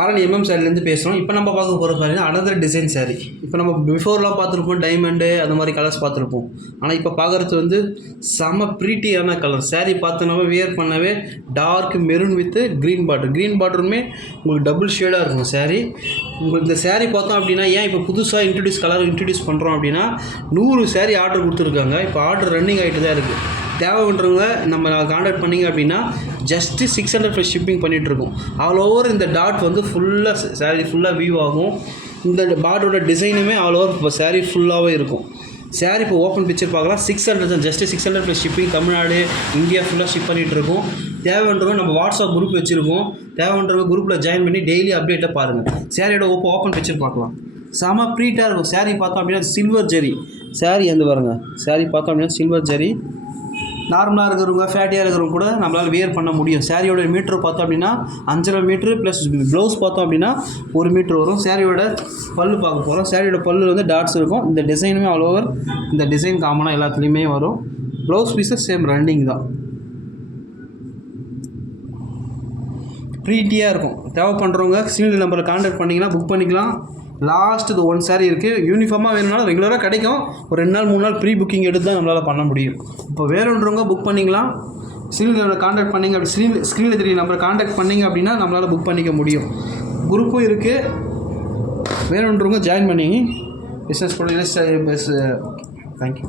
ஆரணி சாரிலேருந்து பேசுகிறோம். இப்போ நம்ம பார்க்க போகிற சாரீனா அனதர் டிசைன் சாரீ. இப்போ நம்ம பிஃபோர்லாம் பார்த்துருப்போம் டைமண்டு அந்த மாதிரி கலர்ஸ் பார்த்துருப்போம். ஆனால் இப்போ பார்க்குறது வந்து செம ப்ரீட்டியான கலர். சாரீ பார்த்தோன்னாவே வியர் பண்ணவே டார்க் மெரூன் வித் க்ரீன் பார்டருமே உங்களுக்கு டபுள் ஷேடாக இருக்கும் சாரீ. உங்களுக்கு இந்த சாரீ பார்த்தோம் அப்படின்னா ஏன் இப்போ புதுசாக கலர் இன்ட்ரடியூஸ் பண்ணுறோம் அப்படின்னா 100 சாரீ ஆர்டர் கொடுத்துருக்காங்க. இப்போ ஆர்டர் ரன்னிங் ஆகிட்டு தான் இருக்குது. தேவைன்றவங்க நம்ம கான்டாக்ட் பண்ணிங்க அப்படின்னா ஜஸ்ட்டு 600 + ஷிப்பிங் பண்ணிகிட்ருக்கோம். ஆல் ஓவர் இந்த டாட் வந்து ஃபுல்லாக சாரீ ஃபுல்லாக வியூ ஆகும். இந்த பார்டரோட டிசைனுமே ஆல் ஓவர் இப்போ சாரீ ஃபுல்லாகவே இருக்கும். சாரீ இப்போ ஓப்பன் பிக்சர் பார்க்கலாம். 600 தான், ஜஸ்ட்டு 600 + ஷிப்பிங். தமிழ்நாடு இந்தியா ஃபுல்லாக ஷிப் பண்ணிகிட்ருக்கோம். தேவைன்றவங்க நம்ம வாட்ஸ்அப் குரூப் வச்சுருக்கோம். தேவைன்றவங்க குரூப்பில் ஜாயின் பண்ணி டெய்லி அப்டேட்டை பாருங்கள். சாரியோட ஓப்பன் பிக்சர் பார்க்கலாம். செம ப்ரீட்டாக இருக்கும். சாரீ பார்த்தோம் அப்படின்னா சில்வர் ஜெரி சாரீ வந்து பாருங்கள். சாரீ பார்த்தோம் அப்படின்னா சில்வர் ஜெரி. நார்மலாக இருக்கிறவங்க ஃபேட்டியாக இருக்கிறவங்க கூட நம்மளால் வியர் பண்ண முடியும். சாரியோட மீட்ரு பார்த்தோம் அப்படின்னா 5.5 மீட்ரு ப்ளஸ் ப்ளவுஸ் பார்த்தோம் அப்படின்னா 1 மீட்ரு வரும். சாரியோட பல்லு பார்க்க போகிறோம். சாரியோட பல்லு வந்து டாட்ஸ் இருக்கும். இந்த டிசைனுமே ஆல் ஓவர் இந்த டிசைன் காமனாக எல்லாத்துலேயுமே வரும். ப்ளவுஸ் பீஸஸ் சேம் ரன்னிங் தான். ப்ரீட்டியாக இருக்கும். தேவை பண்ணுறவங்க ஸ்க்ரீன் நம்பரில் கான்டாக்ட் பண்ணிங்கன்னா புக் பண்ணிக்கலாம். லாஸ்ட் இது 1 சாரீ இருக்குது. யூனிஃபார்மாக வேணும்னாலும் ரெகுலராக கிடைக்கும். ஒரு 2 நாள் 3 நாள் ப்ரீ புக்கிங் எடுத்து தான் நம்மளால் பண்ண முடியும். இப்போ வேணுன்றவங்க புக் பண்ணிக்கலாம். ஸ்க்ரீனில் நம்பரை கான்டாக்ட் பண்ணிங்க அப்படி ஸ்க்ரீனில் தெரிய நம்பரை கான்டாக்ட் பண்ணிங்க அப்படின்னா நம்மளால் புக் பண்ணிக்க முடியும். குரூப்பும் இருக்குது. வேணுன்றவங்க ஜாயின் பண்ணிங்க. பிஸ்னஸ் பண்ணி தேங்க்யூ.